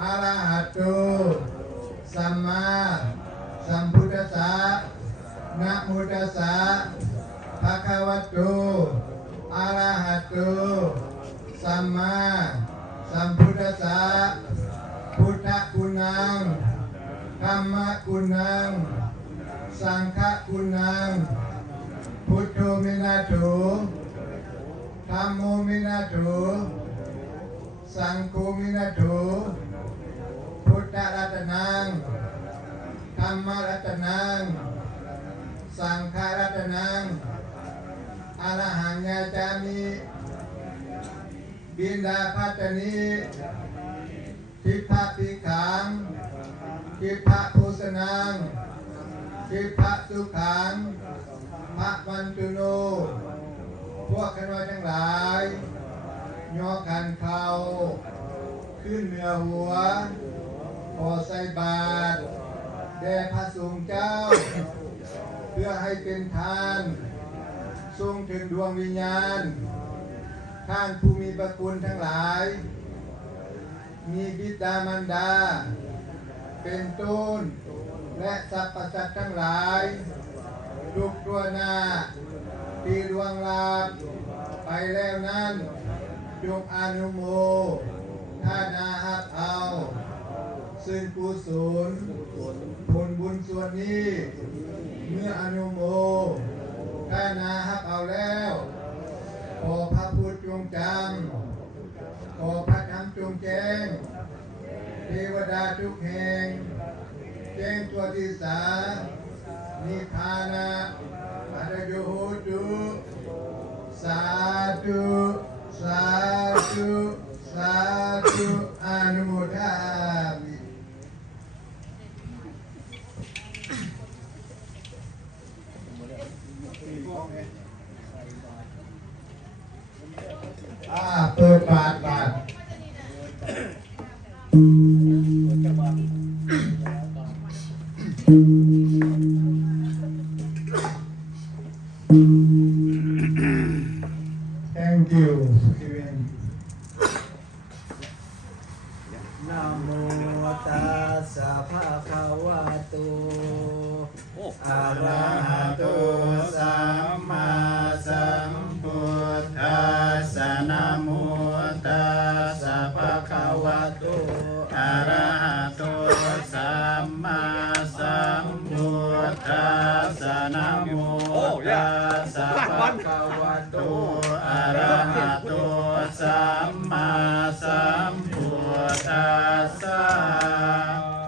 อะระหะโตสัมมาสัมพุทธัสสะนะโมตัสสะภะคะวะโตอะระหะโตสัมมาสัมพุทธัสสะพุทธคุณังธัมมคุณังสังฆคุณังพุทโธมินาโถธัมโมมินาโถสังโฆมินาโถพุทธรัตนังธัมมรัตนังสังฆรัตนังอรหังญาจามิบินดาภัตตานิทิพพะติขังทิพพะโภชนังทิพพะสุขังพระวันตุโนพวกขน้อยทั้งหลายย่อกันเขาขึ้นเหนือหัวขอใส่บาตรแด่พระสงฆ์เจ้าเพื่อให้เป็นทานทรงถึงดวงวิญญาณท่านผู้มีพระคุณทั้งหลายมีบิดามารดาเป็นต้นและสรรพสัตว์ทั้งหลายทุกตัวหน้าที่ล่วงลับไปแล้วนั้นจงอนุโมทนาหักเอาซึ่งกุศลผลบุญส่วนนี้เมื่ออนุโมทนาหักเอาแล้วขอพระพุทธจงจำขอพระธรรมจงแจ้งเทวดาทุกแห่งแจ้งตัวที่สานิพพานะปัจโยโหตุสาธุสาธุสาธุอนุโมทามิเปิดบาทThank you. นะโมตัสสะภะคะวะโตอะระหะโตสัมมาสัมพุทธัสสะนะโมตัสสะภะคะวะโตอะระหะโตสัมมาสัมพุทธัสสะนะโมตัสสะภะคะวะโตอะระหะโตสัมมาสัมพุทธัสสะ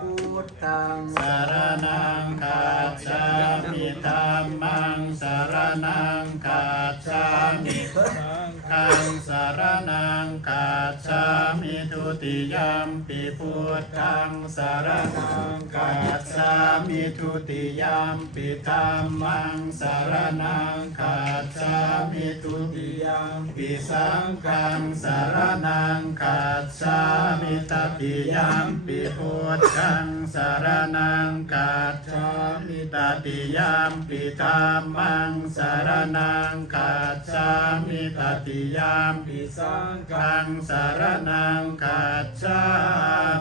พุทธังสรณังคัจฉามิธัมมังสรณังคัจฉามิสังฆังสรณังคัจฉามิทุติยัมปิพุทธังสรณังคัจฉามิทุติยัมปิธัมมังสรณังคัจฉามิทุติยัมปิสังฆังสรณังคัจฉามิตติยัมปิพุทธังสรณังคัจฉามิตติยัมปิธัมมังสรณังคัจฉามิตติยัมปิสังฆังสรณังคัจฉา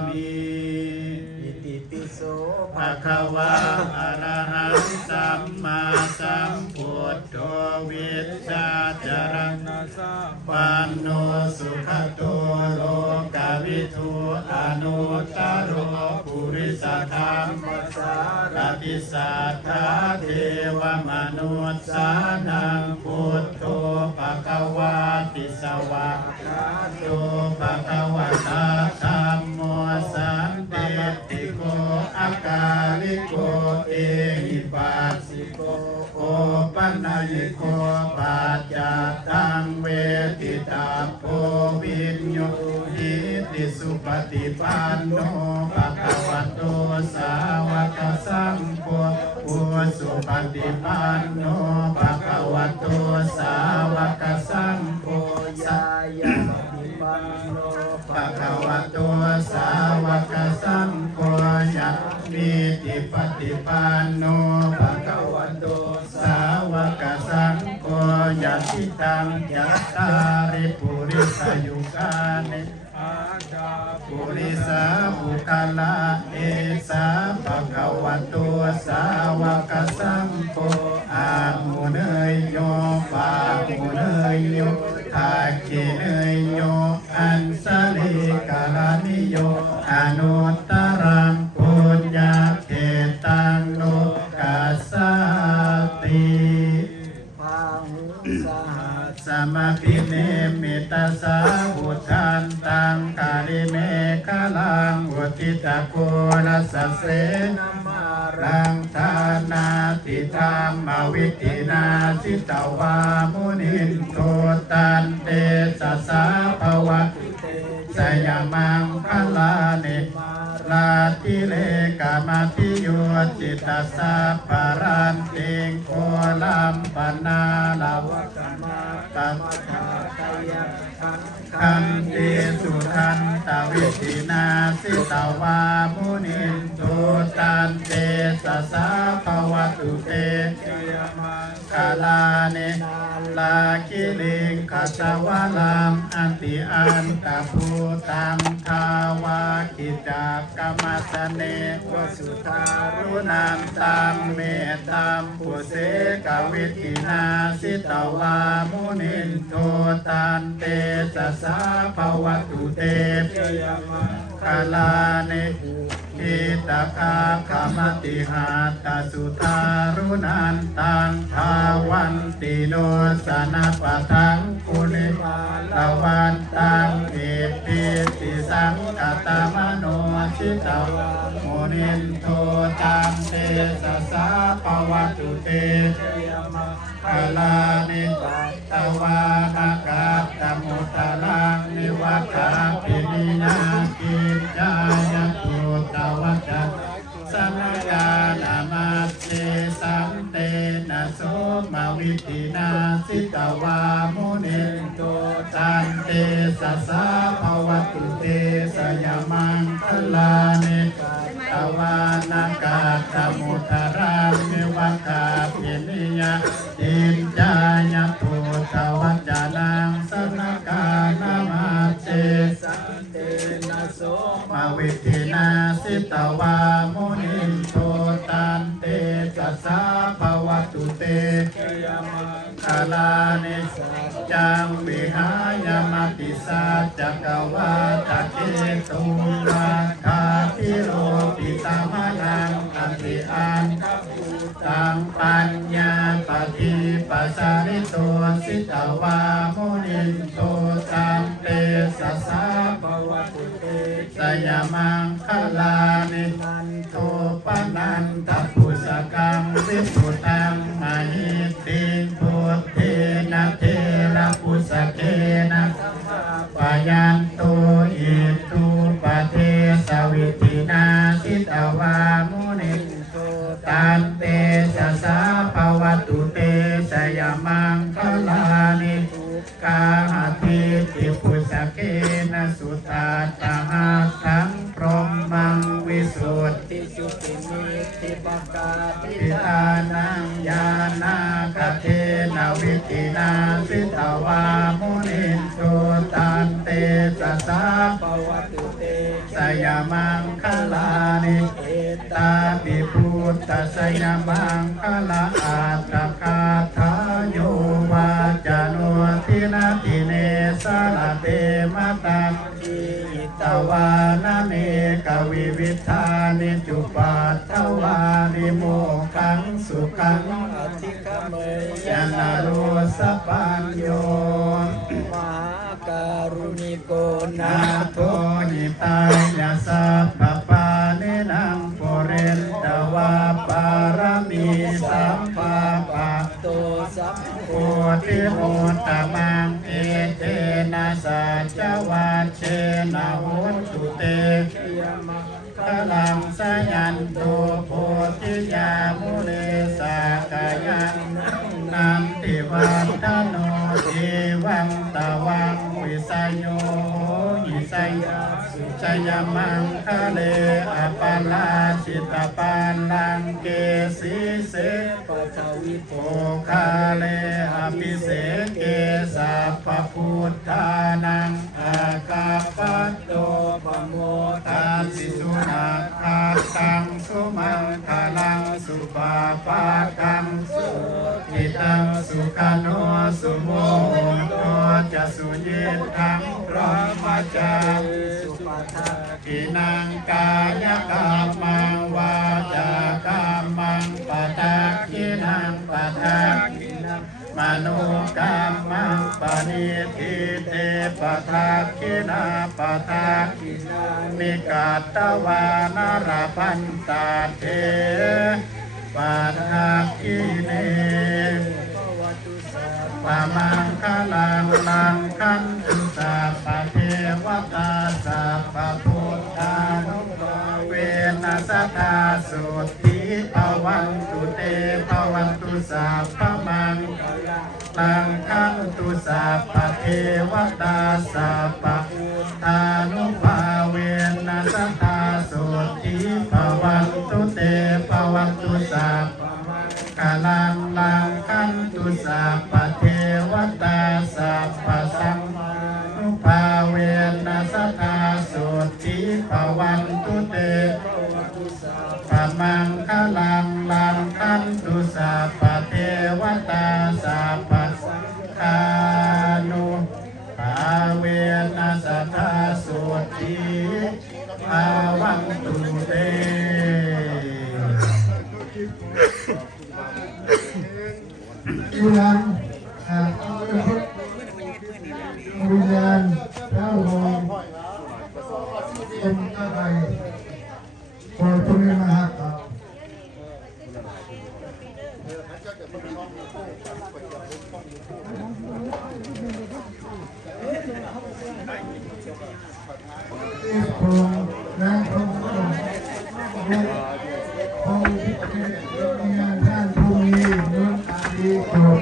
มิอิติปิโสภะคะวะอะระหังสัมมาสัมพุทโธวิชชาจารณะสัพพันโนสุขโตโลกวิทูอนุตตโรปุริสธรรมสารติสัทธาเทวมนุษย์สานังพุทโธภะคะวะติสวะคาโตภะคะวะตาธัมโมสันติติโกอากาลิโกเอหิปัสสิโกโอปัญญิโกปัจจตังเวทิตาโพวิญโยหิติสุปฏิปันโนภะคะวะโตสาวกสังโฆอุสุปฏิปันโนภะคะวะโตสาวกสังโฆยายาปฏิปันโนภะคะวะโตสาวกสังโฆยะมิติปฏิปันโนภะคะวะโตสาวกสังโฆยะทิตังยัตตาริปุริสยุกานิอาจาปุริสาบุ ปุคละเอสาภะคะวะโตสาวกสังโฆอาหูเนยโยปาหูเนยโยทาคิเนยโยอันสลิกาลานิโยอนุตตรังปุญญาเขตังโลกัสสติพาหุสหัส สมาพิเนมิตาสาวุทันตังคาริเมฆลังวุติตะโกนัสสเสน นามารั รังทานาติธรรมวิธินาสิตวามุนินโทตันเตสะสาภวะ เต สยามังคลาเน มารั ลาทิเลกามาทิโยจิตตสัพปารันติงโคลัมปนาลาว วกมาตมทาตยักขัน คันติสุทันตวิธินาสิตวามุนินโทตันเตสะสาภวตุเต ยมัง กาลาเน นาล ลาคิลิงคัตวะลามอันติอันตะภูตังทาวากิจากกรรมสเน วสุธา รุนันตังเมตตัมปุเสกวิธินาสิตวามุนินโทตันเตสะสาภวตุเต ยมัง กาลาเนอิตกาขมติหาตสุทารุนันตังทาวันติโนสนปะทังกุลิมาลวันตังเอปิติสังกตมโนชิตวามุนินโทตังเตสะสาภวตุเต ยมัง กาลานิตวานากาตมุตลังนิวัฏาปินินาคิจายตุตวัจจสัมยานามาเตสัมเตนะโสมาวิธินาสิตวามุนินโตตันเตสะสาภวตุเตสยามังคลาเนตวานากาตมุตรังนิวัฏาปินิยาอินจายตุตวัจจานังสนกานามาเต สันเตนะโส มาวิธินาสิตวามุนินโทตันเตจัสสาภวตุเต ยมัง กาลาเนจังวิหายมติสัจจกวาตะเกตุราคาทิโรปิตามนังอันติอันตังปัญญาปฏิปัสสาริโตสิตวามุนินโทตันเตสัสสา ภวตุเต สยามังคลานิ นัน โตปนันตปุสกังวิสุตังมหิติพุทเทนะเทระปุสเกนะปยันโตอิตุปเทสวิตินาสิตวามุนิโตตันเตสะสาภวตุเตสยามังคลานิกาหติติปุสเกนะสุตตาตหัทังพรหมังวิสุทธิ ติจุติมิติปกาติ ปิตานังญาณากเทนะวิตินาสิตวามุนินโตตันเตสะสา ภวตุเต สยามังคลานิ เอ ตาปิพุตตสยามังคลาอัตตคาทาโยวาจโนทินาทิเนสารเตมตัง ติอิต ตวานาเมกวิวิธานิจุปัตถวานิโมขังสุขัง อธิคเมย ยานาโรสปัญโย มหาการุณิโก นา นา โทหิตายาสัพพปาเนนังโปเรนตวาปารมีสัมภาปะ โตสัมโพ โพธิโมตตมังเอเตนะสัจวัชเชนะโหตุเต ยมัง พลังสยันโตโพธิยามุเลสากายังนันติวันทโนทิวังตะวังวิสยโยหิสยาสุจยมังคะเลอปาลาชิตปันลังเกสีเส ปัทวิโภ โอคาเลอภิเสเกสัพพพุทธานังอากาปัตโต ปโม ตา สิสุนาคาตังสุมังคลังสุปาปาตังสุขิตังสุขานุสุโมโนจะสุยิทังพระมจาสุปาทากินังกายกรรมังวาจากรรมังปะทากินังปะทากินังมโนกรรมังปณิทิเตปะทากินาปะทากินานิกาตวานารพันตาเทปะทากิเนปะมังคลังลังคันตุสัพพะเทวตาสัพพะพุทธานุภาเวนัสสตาสุติภวันตุเตภวันตุสัพพะมังลังคันตุสัพพะเทวตาสัพพะพุทธานุภาเวนัสสตาสุติภวันตุเตภวันตุสัพพะกาลังลังคันตุสัพพะเทวตาสัพพะสัมมานุภาเวนัสสตาสุติภวันตุเตปะมังคลังลังคันตุสัพพะเทวตาสัพพะสังฆานุภาเวนัสสตาสุติภวันตุเตวิญญาณวิญญาณพระองค์เป็นอะไรโปรดคุณมหาครับคงนั่งคงคงงานท่านผู้มีเนื้อดีโปรด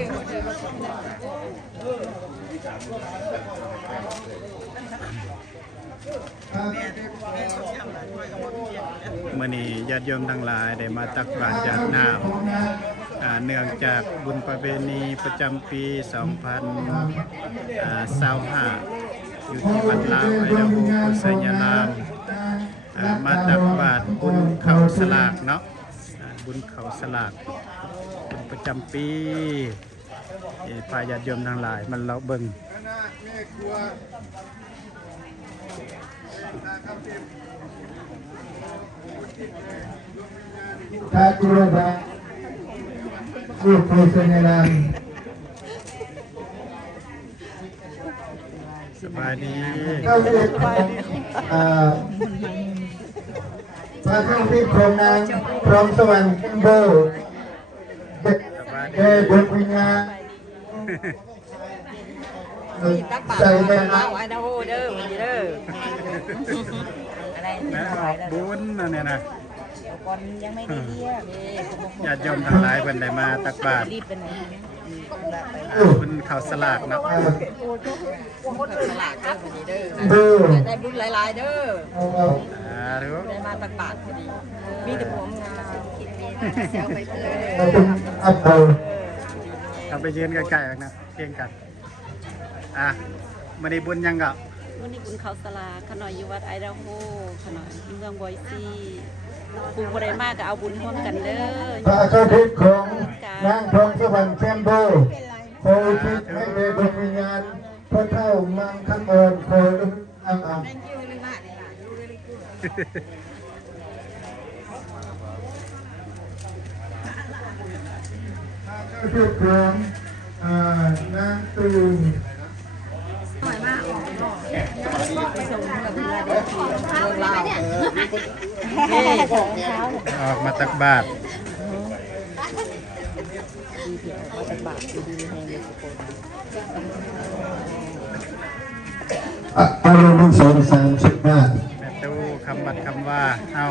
มื้อนี้ญาติโยมทั้งหลายได้มาตักบาตรหยาดน้ำเนื่องจากบุญประเพณีประจำปี2025อยู่ที่วัดลาวไอดาโฮกุศยารามมาตักบาตรบุญเข้าสลากเนาะบุญเข้าสลากเป็นประจำปีพาญาติโยมทั้งหลายมันเราเบิ่งทากุระบาลูกโพสเนรังสบายดี เข้าเรียกพระเข้าที่โครงนางพร้อมสวรรค์ขึ้นโบเด็กดวงวิญญาณใส่แน่นะไว้นะโหเด้อวันนี้เด้ออะไร แม่ออกบุญนั่นเนี่ยนะ เดี๋ยวก่อนยังไม่ได้เรียก ญาติโยมทั้งหลายเพิ่นได้มาตักบาตร รีบไปไหน บุญเข้าสลากเนาะ คนสลากเด้อวันนี้เด้อ ดู ได้บุญหลายๆเด้อ ถูก ได้มาตักบาตรพอดีมีแต่ผมงามเซลไปเพื่อ เป็นอัปโป เอาไปยืนใกล้ๆนะเพียงกันมื้อนี้บุญยังก็ วันนี้บุญเขาสลาขน่อยอยู่วัดไอดาโฮขน่อยเมืองบอยซีปูบ่ได้มากก็เอาบุญร่วมกันเด้อ พระเข้าที่โครงนางพร้อมสวรรค์แชมโบโพธิให้เดชดวงวิญญาณพระเท่ามังคันโอนโคลุอังอังทุกคนนางตูน ออกมาตักบาตร อารมณ์230 บาท แม่ตู้คำบัดคำว่าเอา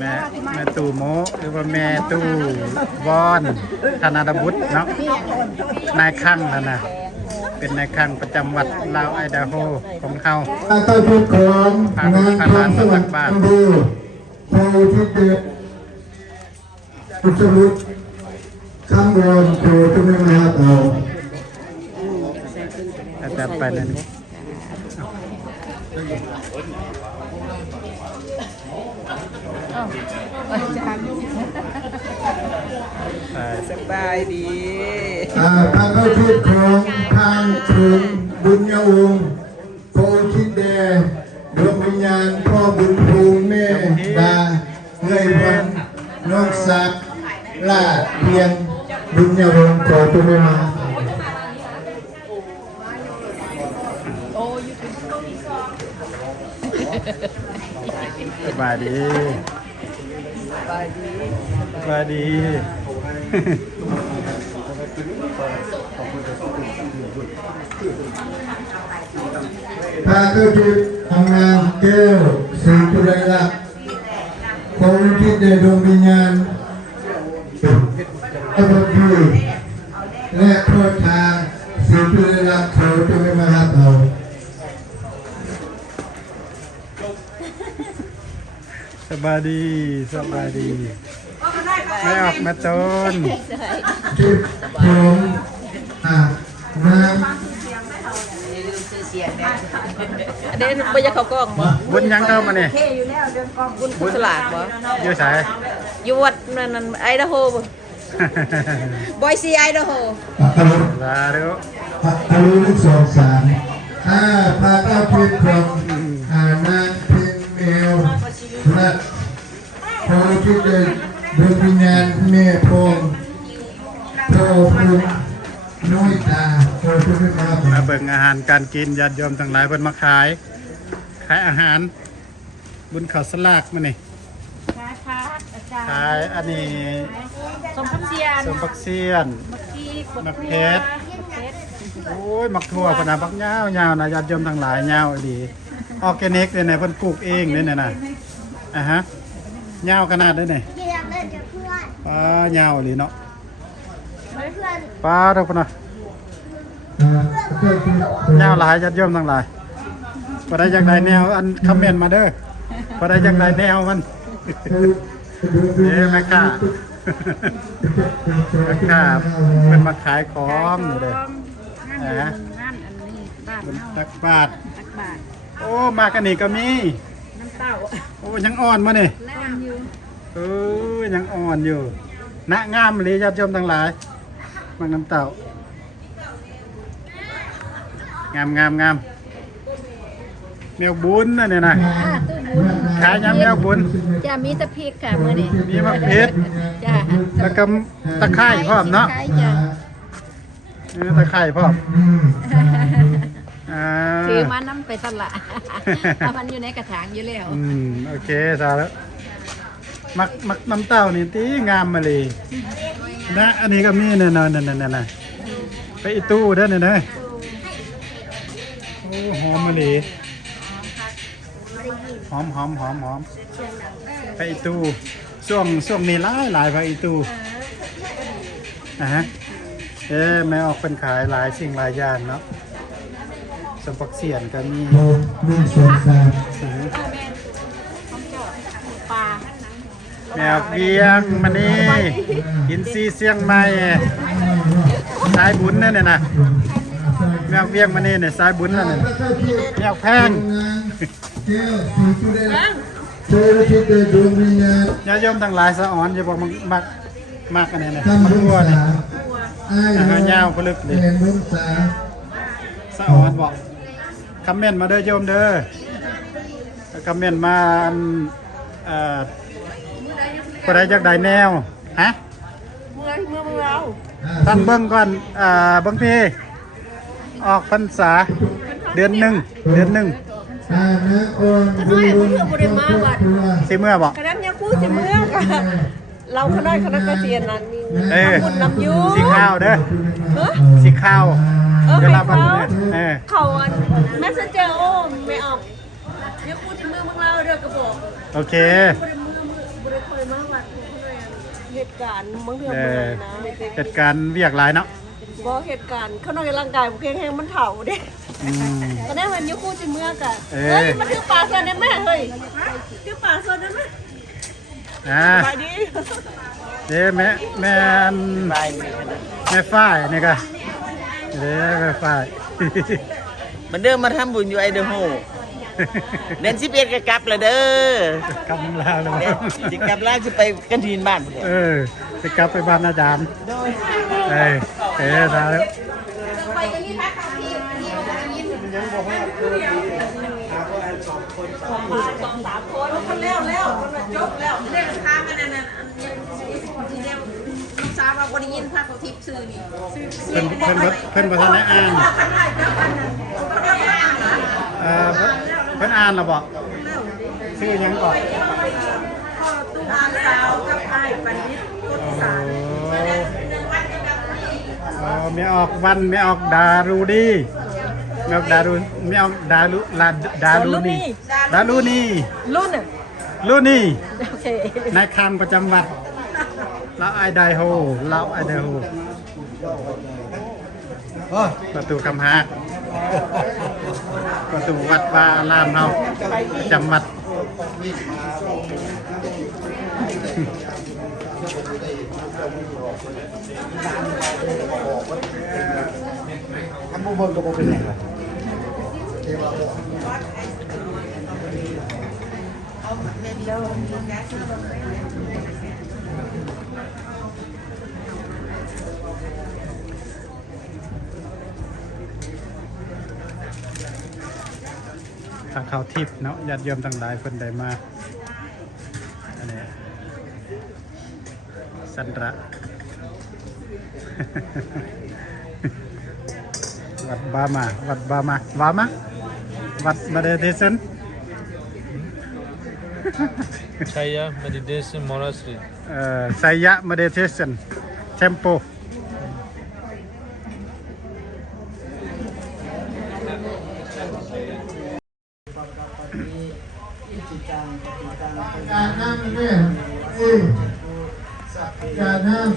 แม่ตู้โมหรือว่าแม่ตู้วอนธนาดบุตรเนาะนายข้างนั่นนะเป็นนายข้างประจำวัดลาวไอดาโฮของเขา พระเข้าที่โครงนางพร้อมสวรรค์แชมโบโพธิเดชพุทธรุตคำโอนโคตุมิมหาเตา อาจารย์ไปนั่น สบายดี พระเข้าทิศของทางถึงบุญญาวงศ์โพชินเดชดวงวิญญาณพ่อบุญภูมิเมตตาเงยวันนกศักดิ์ลาดเพียงบุญญาวงศ์ขอตัวไม่มา สบายดีสบายดี พระเข้าทิศทางนางแก้วศรีจุไรลักษณ์โพชินเดชดวงวิญญาณพระบุตรและโทษทางศรีจุไรลักษณ์ขอตัวไม่มารับเอา สบายดีสบายดีไม่ออกมาจน ทิศผมน้ อันนี้บ่อยากเข้ากล้องบ่ บุญยังเข้ามาเนี่ย บุญสลากบ่ อยู่สาย อยู่วัดนั่นไอเดโฮบ่บอยซีไอเดโฮ ำอรุณ ลาเร็ว อรุณสองสามพระเจ้าทิศของนางเพ็ญเมลและโพธิเดชดวงวิญญาณเมฆพงศ์โพภูมิน้อยตาโพธิไม่มา มาเบิ่งอาหารการกินญาติโยมทั้งหลายเพิ่นมาขายอาหาร บุญข้าวสลากมานี่ขายอันนี้ สมพักเซียน สมปักเซียน มักเพชร โอ้ยมักทั่วพะนะบักยาวๆนะญาติโยมทั้งหลายยาวดีออร์แกนิกเลยเนี่ยเพิ่นปลูกเองเลยเนี่ยนะฮะยาวขนาดได้เนี่ย เรียนเล่นกับเพื่อน ป้ายาวเลยเนาะ เพื่อน ป้าทุกคนนะยาวหลายญาติโยมทั้งหลายพอได้จากใดแนวอันคอมเมนต์มาเด้อพอได้จากใดแนวมันแม่ค้าแม่ค้าเป็นมาขายของอยู่เลย งานอันนี้บ้าน มัน เฮา ตักบาท ตักบาท โอ้มากันนี่ก็มี น้ำเต้า โอ้ยังอ่อนมาเนี่ย แล้วอยู่ เออยังอ่อนอยู่ณงามเลยญาติโยมทั้งหลายมันน้ำเต่างามแมวบุญนั่นเนี่ยนะ ตู้บุญ ขายยำแมวบุญ จะมีตะพริกค่ะมื้อนี้ มีมะเขือ จ้า แล้วก็ตะไคร้พร้อมเนาะ ใช่จ้ะ ตะไคร้พร้อมอ่า ถือมาน้ำไปตลาดเพราะมันอยู่ในกระถางอยู่แล้ว โอเคสาแล้วมักน้ำเต้านี่ตีงามมาเลยนะอันนี้ก็มีเนี่ยนั่นไปอีตู้เด้อเนี่ยนะโอ้หอมมาเลยหอมไปอีตู้ช่วงนี้หลายไปอีตู้ฮะแม่ออกเป็นขายหลายสิ่งหลายอย่างเนาะสมปักเสียนก็มี โพมีสองสาม ปลา แมวเวียงมานี่อินซีเสียงใหม่สายบุญนั่นน่ะนะแมวเวียงมานี่เนี่ยสายบุญนั่นน่ะแมวแพง แก้วศรีจุไรลักษณ์โพธิเดชดวงวิญญาณ ญาติโยมทั้งหลายสะอ่อนจะบอกมักอันนี้นะ ทำ มัก บุญ ทั่วนี่ สาอ้าย อาหารยาวพลึกเลย เรียนบุญสา สะอ่อนบอกคอมเมนต์มาเด้อโยมเด้อคอมเมนต์มาผู้ใดจากใดแนวฮะ เมื่อเรา ตั้งเบิ้งก่อนบางทีออกพรรษาเดือนหนึ่ง นะองค์บุญบุญครอบครัว สิเมื่อบอก คณะยังพูดสิเมื่อเราคณะเกษียณนั้น เออ บุญนำยู สีข้าวเด้อสีข้าวเวลาบันเออ เขาแมสเซนเจอร์โอ้ไม่ออกเดี๋ยวพูดสิเมื่อมึงเราเด้อกระบอก โอเค บริมือบริเคยมาวัดทุกคนเลยเหตุการณ์บางเดือน เอ เล อย นะ เหตุการณ์เวียกหลายเนาะ บอกเหตุการณ์เขานอนในร่างกายผมแข็งมันเถาเด้ อืม ตอนนี้มันยุคู่จิเมื่อกัน เออ เฮ้ยมันถือปลาโซนได้ไหมเฮ้ยถือปลาโซนได้ไหม ไปดิ เด้แม่ฝ้ายนี่ก็เด้แม่ฝ้าย มันเดิมมาทำบุญอยู่ไอเดโฮ เดือน11ก็กลับแล้วเด้อก ำลาแล้ว เนี่ยสิกลับแล้วสิไปกันทีนบ้านพุ่นแหละ ไปกลับไปบ้านอาจารย์ได้แล้ว คนแล้วคนมาจบแล้วเรื่องทางกันนั่นน่ะยังทีเดียวลูกสาวว่าบ่ได้ยินพระเขาทิพย์ชื่อนี่ชื่อ เพิ่นบ่ทันได้อ่าน ขันได้ครับอันนั้นบ่ได้อ่านนะ เพิ่นอ่านแล้วบ่ชื่อหยังก่อน พ่อตู้อานสาวกับอ้ายปันนิดโคติสาร ไม่ออกวันไม่ออกดารูดีไม่ออกดารูไม่ออกดารูดารูนี่ดารูนี่ รุ่นน่ะ รูนี่ โอเค นายคางประจำวัดลาวไอไดโฮลาวไอไดโฮประตูคำฮากประตูวัดวาอารามเฮาประจำวัดทำบุญก็บ่เป็นไรครับถ้าเขาทิพย์เนาะญาติโยมต่างหลายเพิ่นได้มาอันนี้สันระ วัดบามาวัดบามาวัดมาเดเทชัน Chaya Meditation Monastery. ไซยะมาเดเทชันเทมโป การนั่งเนี่ยการนั่ง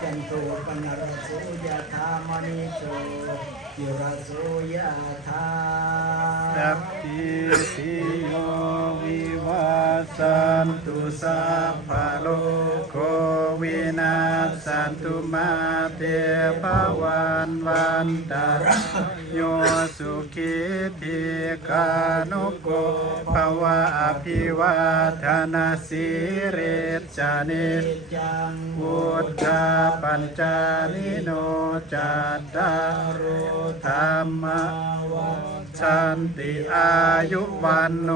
จันโทปนรโสยะธามณิโชติรโสยะธา สัพพิติโยวิวัสสันตุสัพพะโลกโควินาศสันตุมาเตภวันวันตารโยสุขิธิกานุโกภวะอภิวาทนาสิริจานิจัง พุทธาปัญจานิโนจัตตารโอธรรมชันติอายุวันโน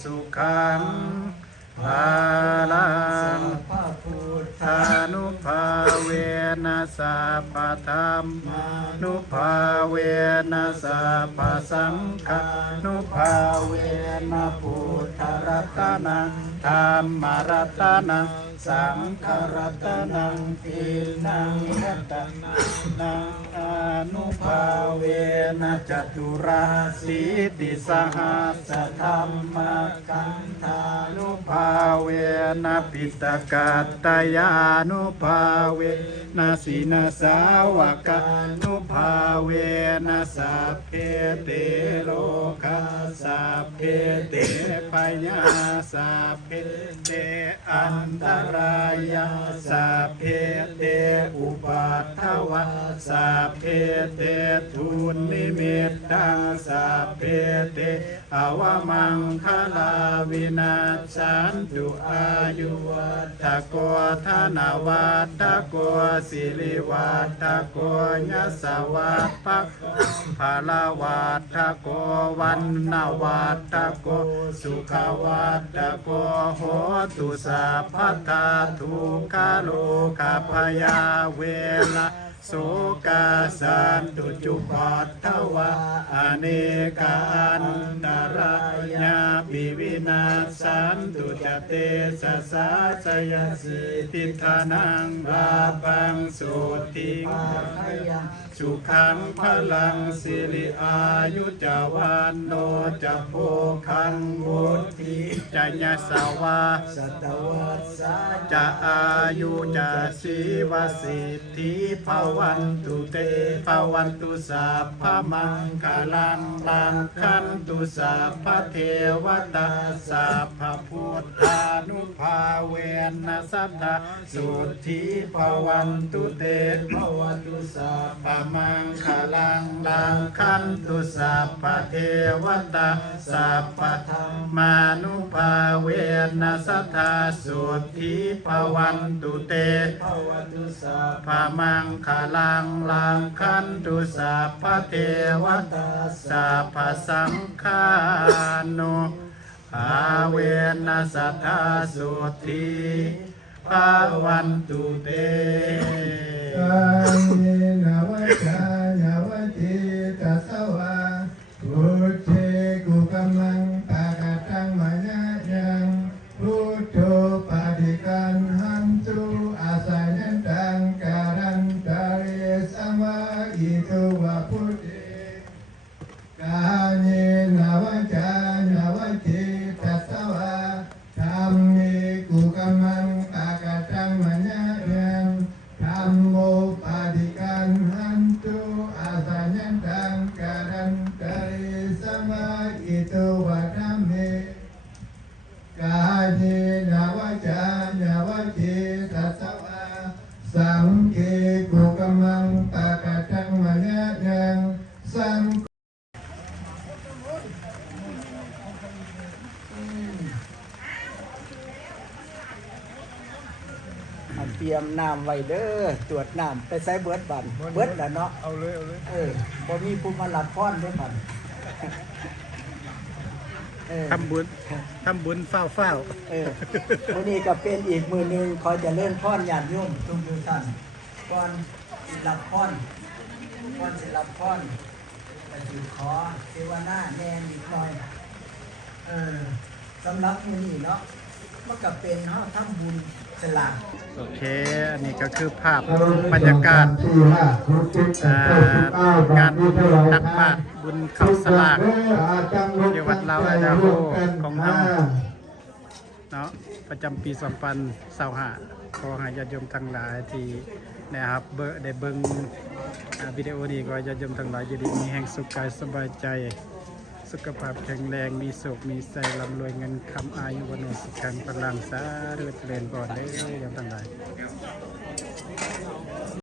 สุขังภาลัง พระพุทธ ธานุภาเวนะสัพพธรรมานุภาเวนะสัพพสังฆานุภาเวนะพุทธรัตนังธรรมรัตนังสังฆรัตนังทินังรัตนังอนุภาเวนะจตุราสีติสหัสธรรมกังธานุภาเวนะปิตกัตตยานุภาเวนะสีนาสาวกานุภาเวนะสัพเพเตโลกาสัพเพเตปยาสัพเพเตอันตรายาสัพเพเตอุปัฏฐวะสัพเพเตทุนนิมิตตังสัพเพเตอวมังคลาวินาศสันตุอายุวัฏโกธนวัฏโกสิริวัฏโกยสวัฏภภาลวัฏโกวันนาวัฏโกสุขวัฏโกโหตุสัพพทาทุกขโลกพยาเวลาโสกาสันตุจุปัฏฐวะอเนกาอันตรายาปิวินาศสันตุจเตสะสะสยสิทิธานังลาภังสุติงสุขังพลังสิริอายุจวันโนจะโพคังบุตติจะยะสวา สัตวัสสะ จะอายุจะสีวสิทธิภาว วันตุเตภวันตุสัพพมังคลังลังคันตุสัพพเทวตาสัพพพุทธานุภาเวนะสัทธาสุทธิภวันตุเตภวันตุสัพพมังคลังลังคันตุสัพพเทวตาสัพพธรรมานุภาเวนะสัทธาสุทธิภวันตุเตภวันตุสัพพมังคลังลังคันตุสัพพเทวตาสัพพสังฆานุภาเวนะสัทธาสุทธิภวันตุเต กายนวจายาวติตัสสวะพุทเทกุกัมมังปะกะตังมะยะยังพุทโธปะฏิคันหันตุอาสัยยันตังการันตาเรสัมมาอิโตวะพุทเทกายนวจายาวติตัสสวะธัมเมกุกัมมังปะกะตังมะยะยังธัมโมปะฏิคันหันตุอาสัญญันตังการันตาเรสัมมาอิโตวะธัมเมกายเยนวจายาวติตัสสวะสังเกกุกัมมังปะกะตังมะยะยังสัง เตรียมน้ำไว้เด้อตรวจน้ำไปใส่เบิดบันเบิดแล้วเนาะ เอาเลยเอาเลย บ่มีผู้มาหลับพรเด้อบันทำบุญเฝ้า วันนี้ก็เป็นอีกมือหนึ่งขอจะเลื่อนพรญาติโยมทุกท่านก่อนสิรับพรก่อนสิรับพรก็สิขอเทวนาแน่นิดหน่อยสำหรับมื้อนี้เนาะมันก็เป็นเฮาทำบุญสลาก โอเค อันนี้ก็คือภาพบรรยากาศงานตักบาตรบุญเข้าสลากที่วัดลาวอาดาโฮของเฮาเนาะประจำปี2025ขอให้ญาติโยมทั้งหลายที่นะครับได้เบิ่งวิดีโอนี้ก็ญาติโยมทั้งหลายอยู่ดีมีแห่งสุขกายสบายใจสุขภาพแข็งแรงมีสุขมีใจร่ำรวยเงินคำอายุวันโนสุขังพลังสาธุเจริญพรเด้อโยมทั้งหลาย